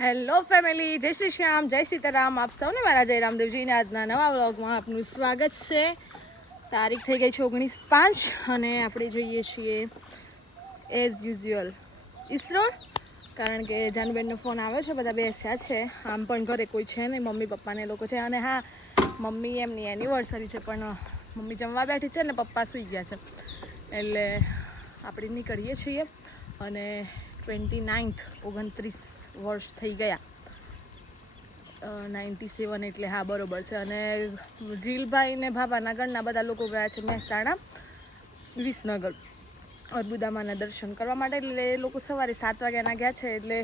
Hello family, જય શ્રી શ્યામ, જય સીતારામ. આપ સૌને મારા જય રામદેવજીના આજના નવા વ્લોગમાં આપનું સ્વાગત છે. તારીખ થઈ ગઈ છે 19/5 અને આપણે જઈએ છીએ એઝ યુઝ્યુઅલ ઈસરો, કારણ કે જાનુબેનનો ફોન આવ્યો છે. બધા બેસ્યા છે. આમ પણ ઘરે કોઈ છે નહીં, મમ્મી પપ્પાને લોકો છે. અને હા, મમ્મી એમની એનિવર્સરી છે, પણ મમ્મી જમવા બેઠી છે ને પપ્પા સૂઈ ગયા છે, એટલે આપણે નીકળીએ છીએ. અને 29 વર્ષ થઈ ગયા, 97 એટલે હા બરોબર છે. અને જીલભાઈ ને ભાભાના ઘરના બધા લોકો ગયા છે મહેસાણા વિસનગર અર્બુદામાના દર્શન કરવા માટે. એટલે એ લોકો સવારે 7 વાગ્યાના ગયા છે, એટલે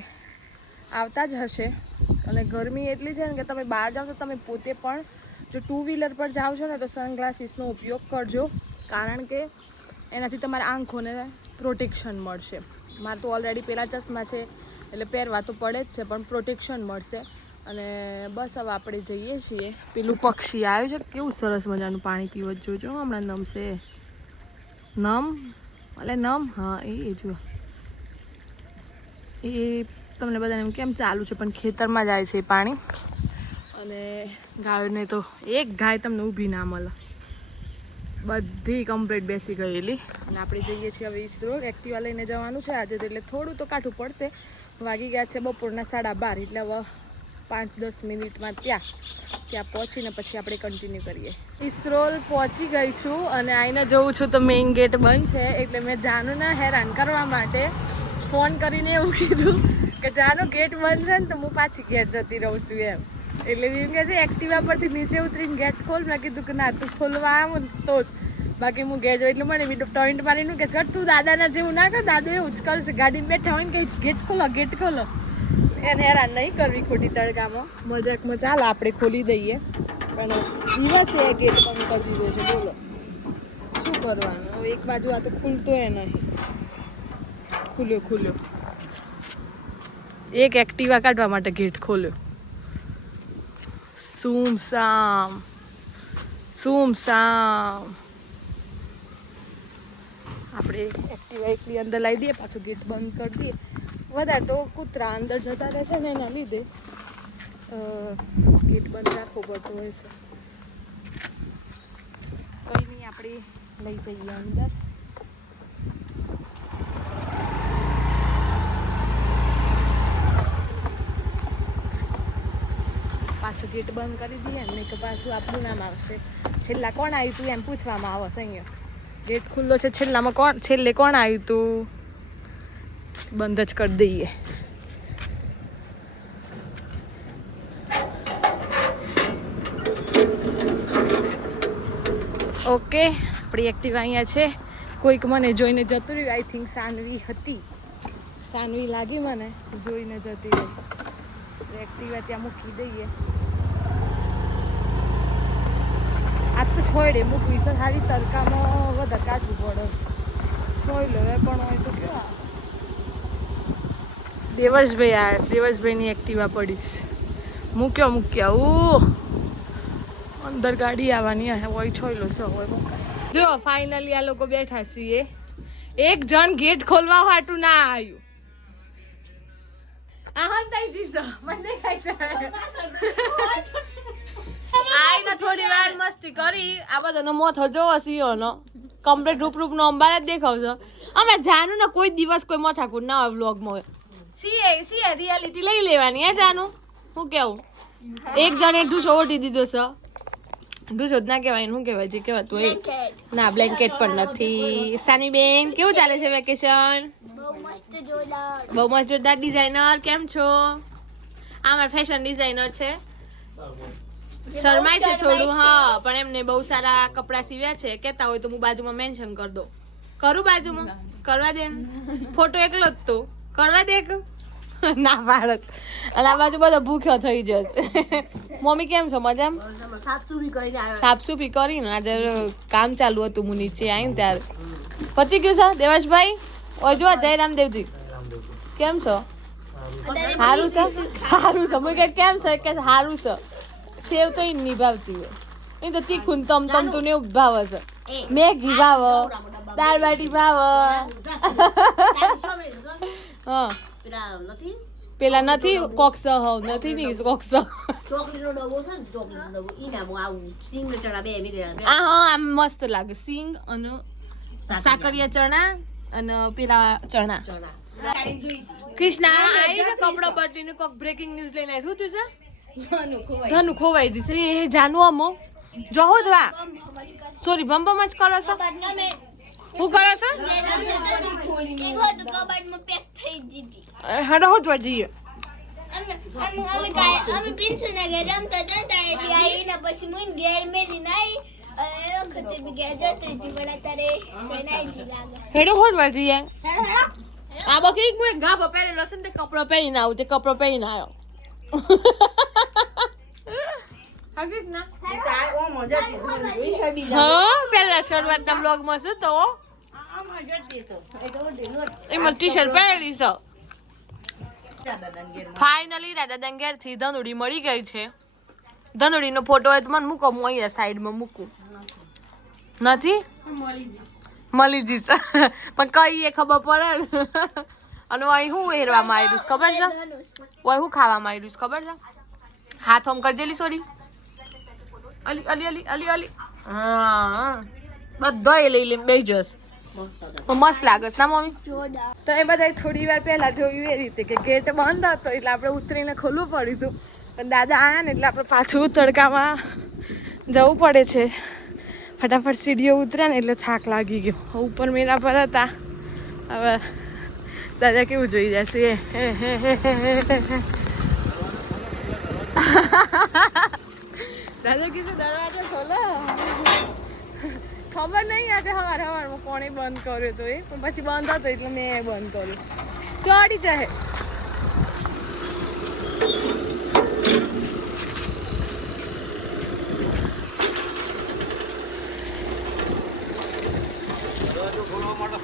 આવતા જ હશે. અને ગરમી એટલી છે ને કે તમે બહાર જાઓ તો તમે પોતે પણ જો 2 વ્હીલર પર જાઓ છો ને તો સનગ્લાસીસનો ઉપયોગ કરજો, કારણ કે એનાથી તમારા આંખોને પ્રોટેક્શન મળશે. મારે તો ઓલરેડી પેલા ચશ્મા છે એટલે પહેરવા તો પડે જ છે, પણ પ્રોટેક્શન મળશે. અને બસ હવે આપણે જઈએ છીએ. પેલું પક્ષી આવ્યું છે, કેવું સરસ મજાનું પાણી પીવત જોજો. હમણાં નમશે, નમ હા એ જો એ તમને બધાને એમ કેમ ચાલુ છે, પણ ખેતરમાં જાય છે એ પાણી. અને ગાયોને તો એક ગાય તમને ઊભી ના મળે, બધી કમ્પ્લીટ બેસી ગયેલી. અને આપણે જઈએ છીએ હવે ઈસરો. એક્ટિવા લઈને જવાનું છે આજે, એટલે થોડું તો કાઠું પડશે. વાગી ગયા છે બપોરના 12:30, એટલે હવે 5-10 મિનિટમાં ત્યાં પહોંચીને પછી આપણે કન્ટિન્યુ કરીએ. ઈસરોલ પહોંચી ગઈ છું અને આઈને જોઉં છું તો મેઇન ગેટ બંધ છે, એટલે મેં જાનુને હેરાન કરવા માટે ફોન કરીને એવું કીધું કે જાનુ ગેટ બંધ છે ને તો હું પાછી ઘેર જતી રહું છું એમ. એટલે એમ કહે છે એક્ટિવા પરથી નીચે ઉતરીને ગેટ ખોલ. મેં કીધું કે ના, તું ખોલવા આવું તો જ, બાકી હું ઘેર જાઉં. એટલે મને ટોઈન્ટ મારીનું કે તું દાદાના જેવું ના કર, દાદુ એવું જ કરશે. ગાડીમાં બેઠા હોય ને કે ગેટ ખોલો ગેટ ખોલો, એને હેરાન નહીં કરવી ખોટી તડકામાં. મજાકમાં ચાલ આપણે ખોલી દઈએ, પણ દિવસે ગેટ બંધ કરી દીધો છે. બોલો શું કરવાનું હવે. એક બાજુ આ તો ખુલતો એ નહીં. ખુલ્યો એક એક્ટિવા કાઢવા માટે ગેટ ખોલ્યો. સુમસામ આપણે એક્ટિવા એકલી અંદર લાવી દઈએ, પાછું ગેટ બંધ કરી દઈએ. વધારે તો કૂતરા અંદર જતા રહે છે ને, એના લીધે ગેટ બંધ રાખવો પડતો હોય છે. કંઈ નહીં, આપણે લઈ જઈએ અંદર. પાછું ગેટ બંધ કરી દઈએ ને, કે પાછું આપણું નામ આવશે. છેલ્લા કોણ આવ્યું તું એમ પૂછવામાં આવશે. અહીંયા ગેટ ખુલ્લો છે, છેલ્લે કોણ આવ્યું તું, બંધ જ કરી દઈએ. ઓકે, આપણી એક્ટિવા અહીંયા છે. કોઈક મને જોઈને જતું રહ્યું. આઈ થિંક સાનવી હતી, સાનવી લાગી મને જોઈને જતી રહી. એક્ટિવા ત્યાં મૂકી દઈએ. આજ તો છોડે મૂકવી છે, સારી તડકામાં વધારે કાઢવું પડે. છોડ લો એ પણ હોય તો કેવા. દેવસભાઈની એક્ટિવા પડીશ. મૂક્યા અંદર ગાડી આવવાની હોય. છોડ લો હોય મુકાય. જો ફાઇનલી આ લોકો બેઠા છીએ. એક જણ ગેટ ખોલવા હાટું ના આવ્યું. થોડી વાર મસ્તી કરી. આ બધાનો મોથો જોવો સિંહોનો કમ્પ્લીટ રૂપ નો અંબાર જ દેખાવશો. અમે જાનુ ને કોઈ દિવસ કોઈ માથાકૂટ ના હોય વ્લોગમાં. સીએ રિયાલિટી લઈ લેવાની હે જાનુ. શું કેવું? એક જણે ઢૂસો ઓઢી દીધો છે. ઢૂસો જ ના કહેવાય, શું કહેવાય છે કહેવાતું એ ના, બ્લેન્કેટ પણ નથી. સાની બેન, કેવું ચાલે છે વેકેશન? બહુ મસ્ત જોરદાર. ડિઝાઇનર કેમ છો? આ મારા ફેશન ડિઝાઇનર છે. શરમાય છે થોડું, હા, પણ એમને બહુ સારા કપડા સીવ્યા છે. કેતા હોય તો હું બાજુમાં મેન્શન કરી દઉં. કરું બાજુમાં? કરવા દે ને, ફોટો એકલો જ તો કરવા દે ના પાડત. અને આ બાજુ બધો ભૂખ્યો થઈ જશે. મમ્મી કેમ છો? મજામાં? સાફસૂફી કરીને આજે કામ ચાલુ હતું. હું નીચે આવી ને ત્યારે પતી ગયું છે. દેવાશભાઈ ઓજો જય રામદેવજી, કેમ છો? સારું છે. કેમ છે કે સારું છે. સેવ તો નિભાવતી હોય એ તો તીખું તમ તું ને એવું ભાવે છે. મેગી ભાવે, દાળ બાટી ભાવે. હા પેલા નથી કોક્સ નથી ની કોક્સ ચોકલેટનો ડબ્બો છે ને ચોકલેટનો ડબ્બો ઈ નામું આવું સિંગ ને ચણા બે મિલે હા આમ મસ્ત લાગે સિંગ અને સાકરિયા ચણા અને પેલા ચણા કૃષ્ણા આઈ ને કપડો બદલીને કોક બ્રેકિંગ ન્યૂઝ લઈને આવી શું થયું છે ધનુ ખોવાઈ જશે એ જાનુ અમો જોહો દવા સોરી બમ્બમ જ કરો છો હું કરો છો હડો હોતવા જઈએ અમે પિન્સુના ઘરે રમતા જતા એટલે આવીને પછી મુઈન ઘેર મેલી નાઈ અને વખતે બી ઘેર જતી હતી પણ અત્યારે જનાઈ જી લાગે હેડો હોતવા જઈએ આ બકી એક મુએ ગાભો પહેરેલો છે ને તે કપડો પહેરીને આવું તે કપડો પહેરીને આવ્યો હકીસ ના હા પહેલા શરૂઆતના બ્લોગમાં શું તો એમાં ટી શર્ટ પહેરી છે ફાઇનલી રાધા દંગેર થી ધનુડી મળી ગઈ છે ધનુડીનો ફોટો હોય તો મને મૂકો હું અહીંયા સાઈડમાં મૂકું નથી મળી જઈશ પણ કઈ એ ખબર પડે ને અને અહીં હું હેરવામાં આવ્યું છે ખબર છે ઓય હું ખાવામાં આવ્યું છે ખબર છે હાથ ઓમ કરજેલી સોરી અલી અલી અલી અલી અલી હા બધો એ લઈ લે બે જસ મસ્ત લાગે છે ના મમ્મી તો એ બધા થોડી વાર પહેલા જોયું એ રીતે કે ગેટ બંધ હતો એટલે આપણે ઉતરીને ખોલવું પડ્યું હતું પણ દાદા આવ્યા ને એટલે આપણે પાછું તડકામાં જવું પડે છે ફટાફટ સીડીઓ ઉતર્યા ને એટલે થાક લાગી ગયો ઉપર મેરા પર હતા હવે દાદા કેવું જોઈ જશે દાદા કીધું દરવાજો ખોલો ખબર નહીં આજે સવારમાં કોણે બંધ કર્યો તો એ પણ પછી બંધ હતો એટલે મેં બંધ કર્યું તો અડી જાય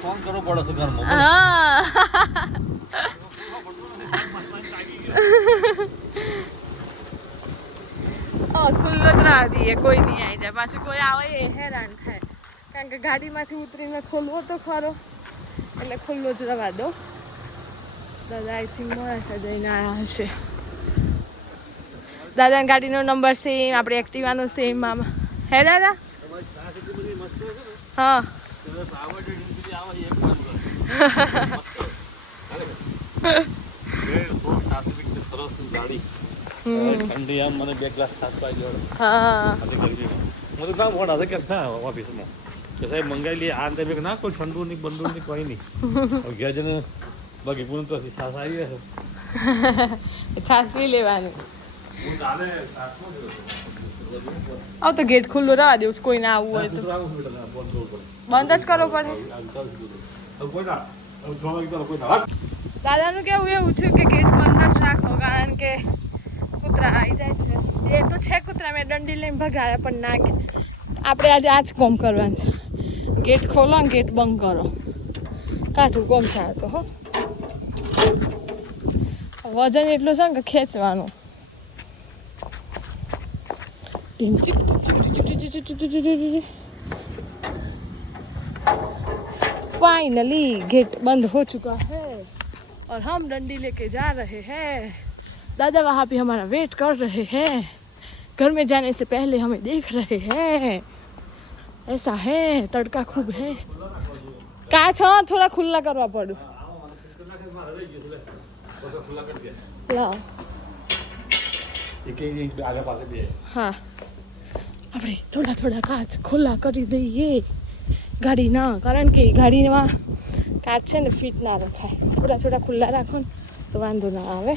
ફોન કરવો પડે છે ઘરમાં હા ખુલ્લો જ રાહ દઈએ કોઈ નહીં આવી જાય પાછું કોઈ આવે એ હેરાન થાય કારણ કે ગાડીમાંથી ઉતરીને ખોલવો તો ખરો એટલે ખુલ્લો જ રવા દો દાદા આઈ થિંક મોડાસા જઈને આવ્યા હશે દાદાની ગાડીનો નંબર સેમ આપણે એક્ટિવાનો સેમ આમાં હે દાદા હા ઠંડી આમ મને બે ગ્લાસ છાસ પાઈ જોડે હા હું તો કામ મોડા છે કે ના ઓફિસમાં કે સાહેબ મંગાવી લઈએ આ અંતે ના કોઈ ઠંડુ નહીં બંડુ નહીં કોઈ નહીં ઘેર જઈને બાકી પૂરું તો છાસ આવી છે છાસ પી લેવાની હું ચાલે આવ તો ગેટ ખુલ્લું રહેવા દેવું કોઈ ના આવવું હોય તો બંધ જ કરવો પડે દાદાનું કેવું એવું થયું કે ગેટ બંધ જ રાખો કારણ કે કૂતરા આવી જાય છે એ તો છે કૂતરા મેં દંડી લઈને ભગાયા પણ ના કે આપણે આજે આ જ કોમ કરવાનું છે ગેટ ખોલો ને ગેટ બંધ કરો કાઠું કોમ છે આ તો હો વજન એટલું છે ને કે ખેંચવાનું फाइनली गेट बंद हो चुका है और हम डंडी लेके जा रहे हैं दादा वहाँ पे हमारा वेट कर रहे हैं घर में जाने से पहले हमें देख रहे हैं ऐसा है तड़का खूब है काच हाँ थोड़ा खुला करवा पड़ू लाओ हाँ આપણે થોડા થોડા કાચ ખુલ્લા કરી દઈએ ગાડી ના કારણ કે ગાડીમાં કાચ છે ને ફિટ ના રખાય થોડા થોડા ખુલ્લા રાખો ને તો વાંધો ના આવે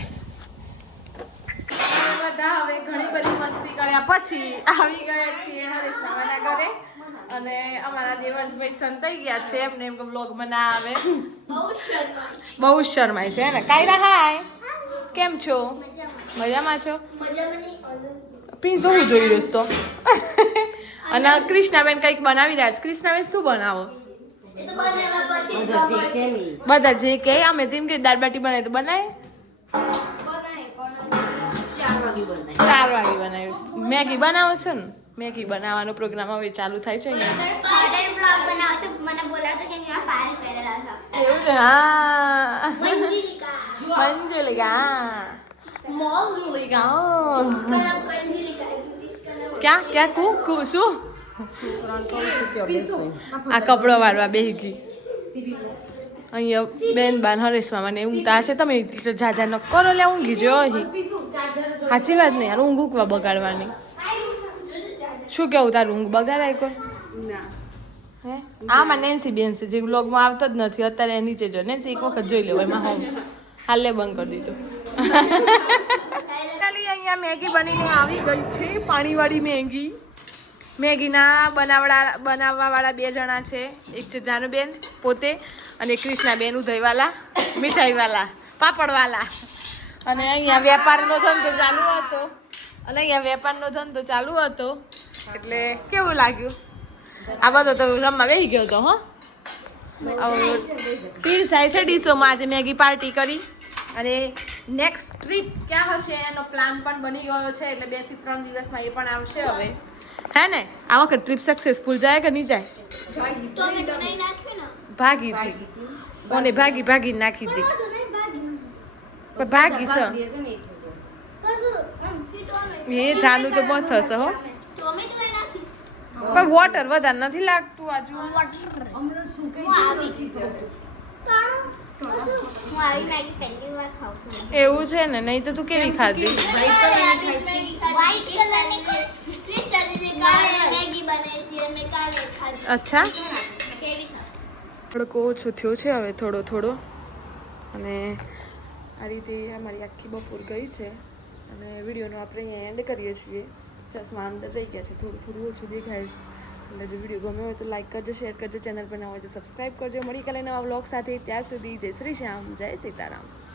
બધા હવે ઘણી બધી મસ્તી કર્યા પછી આવી ગયા છીએ હરેશ મામાના ઘરે અને અમારા દેવર્ષભાઈ સંતાઈ ગયા છે એમને એમ કે વ્લોગમાં ના આવે બહુ શરમાય છે ને કાયરા હાય કેમ છો મજામાં છો પ્રિન્સ હું જોઈ રહ્યો તો અને કૃષ્ણાબેન કંઈક બનાવી રહ્યા છે કૃષ્ણાબેન શું બનાવો બધા જે કે અમે તેમ કે દાળ બાટી બનાવી તો બનાવે 4 વાગે બનાવ્યું મેગી બનાવો છો ને મેગી બનાવવાનો પ્રોગ્રામ હવે ચાલુ થાય છે એવું છે હા मंजुलिका मंजुलिका કલમ કંજીલી કરી क्या क्या कू શું આ કપડો વાળવા બેહી ગઈ અહીંયા બેન બાન હરેશમાં મને ઊંઘતા હશે તમે જાજા ન કરો લે ઊંઘી જો અહીં સાચી વાત નહીં યાર ઊંઘ ઉકવા બગાડવાની શું કેવું તારું ઊંઘ બગાડાય કોઈ હે આમાં નેન્સી બેન છે જે વ્લોગમાં આવતો જ નથી અત્યારે નીચે જો નેન્સી એક વખત જોઈ લો એમાં હું હાલે બંધ કરી દીધું અહીંયા મેગી બનીને આવી ગઈ છે પાણીવાળી મેગી મેગીના બનાવવાવાળા 2 જણા છે એક છે જાનુબેન પોતે અને કૃષ્ણાબેન ઉદયવાલા મીઠાઈવાલા પાપડવાલા અને અહીંયા વેપારનો ધંધો ચાલુ હતો એટલે કેવું લાગ્યું આ બધો તો રમવા બેસી ગયો હતો હો પીરસાય છે ડીશોમાં આજે મેગી પાર્ટી કરી અને નેક્સ્ટ ટ્રીપ ક્યાં હશે એનો પ્લાન પણ બની ગયો છે એટલે 2 થી 3 દિવસમાં એ પણ આવશે હવે હે ને આ વખત ટ્રીપ સક્સેસફુલ જાય કે નહીં જાય ટોમેટો નહીં નાખ્યું ને ભાગી હતી કોને ભાગી નાખી હતી ટોમેટો નહીં ભાગી પણ ભાગી છે પછી એ જાનું તો બહુ થશે હો ટોમેટો નહીં નાખીશ પણ વોટર વધારે નથી લાગતું આજુ હું આવી મેગી પહેલી વાર ખાઉં છું એવું છે ને નહીં તો તું કેવી ખાધી વ્હાઈટ કલરની ક્રિસ્ટાલીને કાલે મેગી બનાવી હતી અને કાલે ખાધી અચ્છા કેવી ખાધી તડકો ઓછો થયો છે હવે થોડો અને આ રીતે અમારી આખી બપોર ગઈ છે અને વિડીયોનો આપણે અહીંયા એન્ડ કરીએ છીએ ચશ્મા અંદર રહી ગયા છે થોડું ઓછું દેખાય એટલે જો વિડીયો ગમ્યો હોય તો લાઈક કરજો શેર કરજો ચેનલ પર ન હોય તો સબસ્ક્રાઈબ કરજો મળી કાલે નવા વ્લોગ સાથે ત્યાં સુધી જય શ્રી શ્યામ જય સીતારામ